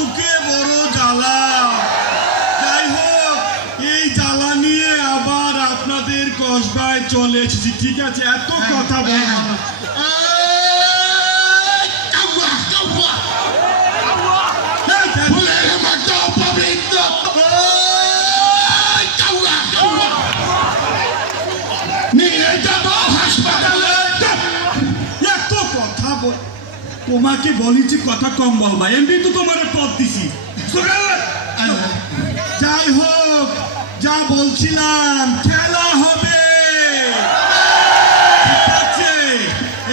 বুকে বড় জ্বালা। যাই হোক এই জ্বালা নিয়ে আবার আপনাদের কসবায় চলে এসেছি। ঠিক আছে এত কথা বলব। না। হ্যাঁ, হ্যাঁ, তোমাকে বলেছি কথা কম বলবা এমনি তো তোমার পথ দিছি। যাই হোক যা বলছিলাম খেলা হবে।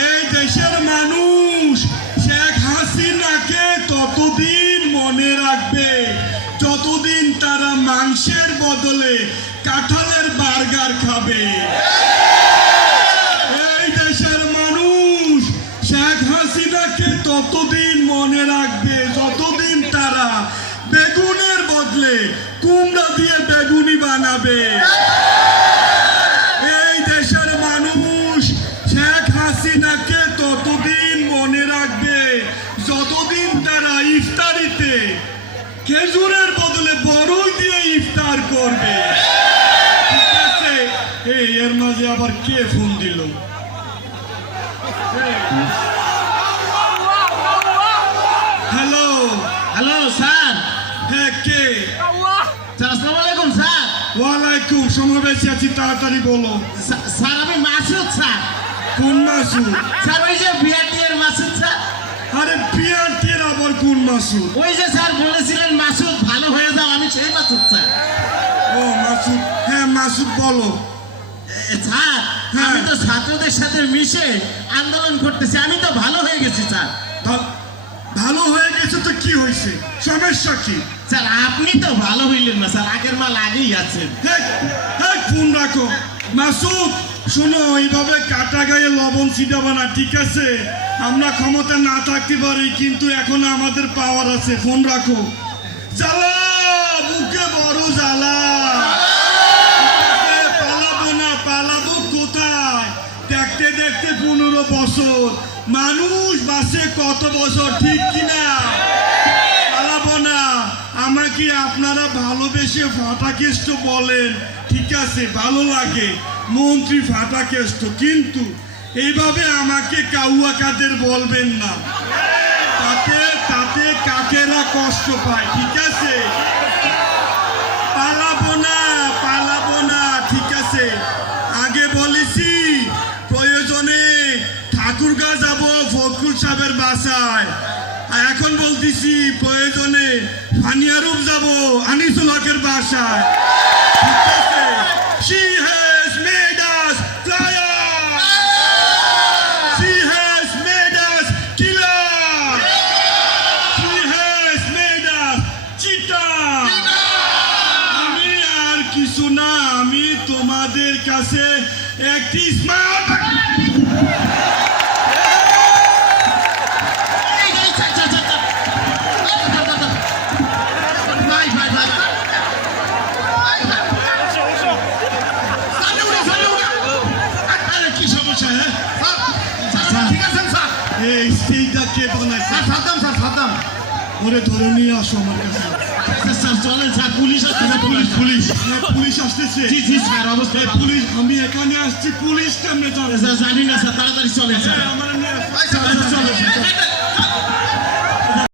এই দেশের মানুষ শেখ হাসিনাকে ততদিন মনে রাখবে যতদিন তারা মাংসের বদলে কাঁঠালের বার্গার খাবে। দিয়ে বেগুনি বানাবে। এই দেশের মানুষ শেখ হাসিনাকে ততদিন মনে রাখবে, যতদিন তারা ইফতারিতে খেজুরের বদলে বড়ই দিয়ে ইফতার করবে। ঠিক আছে? এই, এর মাঝে আবার কে ফোন দিল হ্যালো হ্যালো স্যার হ্যাঁ কে স্যার আসসালামু আলাইকুম স্যার ওয়ালাইকুম সমাবেশে আছি তাড়াতাড়ি বলো। স্যার, আমি মাসুদ স্যার। কোন মাসুদ? স্যার ওই যে বিআরটিএর মাসুদ স্যার। আরে বিআরটির আবার কোন মাসুদ? ওই যে স্যার বলেছিলেন মাসুদ ভালো হয়ে যাও আমি সেই মাসুদ স্যার। ও মাসুদ হ্যাঁ মাসুদ বলো। স্যার হ্যাঁ। আমি তো ছাত্রদের সাথে মিশে আন্দোলন করতেছি আমি তো ভালো হয়ে গেছি স্যার। ভালো হয়ে গেছে তো কি হয়েছে? সমস্যা কি? স্যার আপনি তো ভালো হইলেন না স্যার আগের মাল আগেই আছেন ফোন রাখো। মাসুদ শোনো এইভাবে কাটা গায়ে লবণ ছিটাবা না ঠিক আছে? আমরা ক্ষমতা না থাকতে পারি কিন্তু এখন আমাদের পাওয়ার আছে। ফোন রাখো। জ্বালা বুকে বড় জ্বালা। পালাবো না পালাবো কোথায়? দেখতে দেখতে পনেরো বছর। মানুষ বাসে কত বছর ঠিক কিনা পালাবো না আমাকে আপনারা ভালোবেসে ফাটাকেষ্ট বলেন, ঠিক আছে, ভালো লাগে, মন্ত্রী ফাটাকেষ্ট, কিন্তু এইভাবে আমাকে কাউয়া কাদের বলবেন না। তাতে তাতে কাকেরা কষ্ট পায়, ঠিক আছে? পালাবো না পালাবো না, ঠিক আছে। আগে বলেছি, প্রয়োজনে ঠাকুরগা যাব ফখরুল সাহেবের বাসায়। এখন বলতেছি, প্রয়োজনে ফানিয়ারূপ যাব আনিসুল ঠিক She has made us flyers. She has made us killers. She has made us cheaters. আমি আর কিছু না আমি তোমাদের কাছে একটি স্মার্ট কে বানাইছে স্যার, সাবধান, স্যার, সাবধান। ওরে ধরে নিয়ে আসো আমার কাছে স্যার, চলেন, স্যার, পুলিশ আসতেছে, পুলিশ পুলিশ। পুলিশ হ্যাঁ, পুলিশ আসতেছে জি, জি, স্যার, অবশ্যই। এই পুলিশ আমি এখানে আসছি পুলিশ কেমনে যাবে স্যার, জানি না, স্যার, তাড়াতাড়ি চলে স্যার। আমার নিয়ে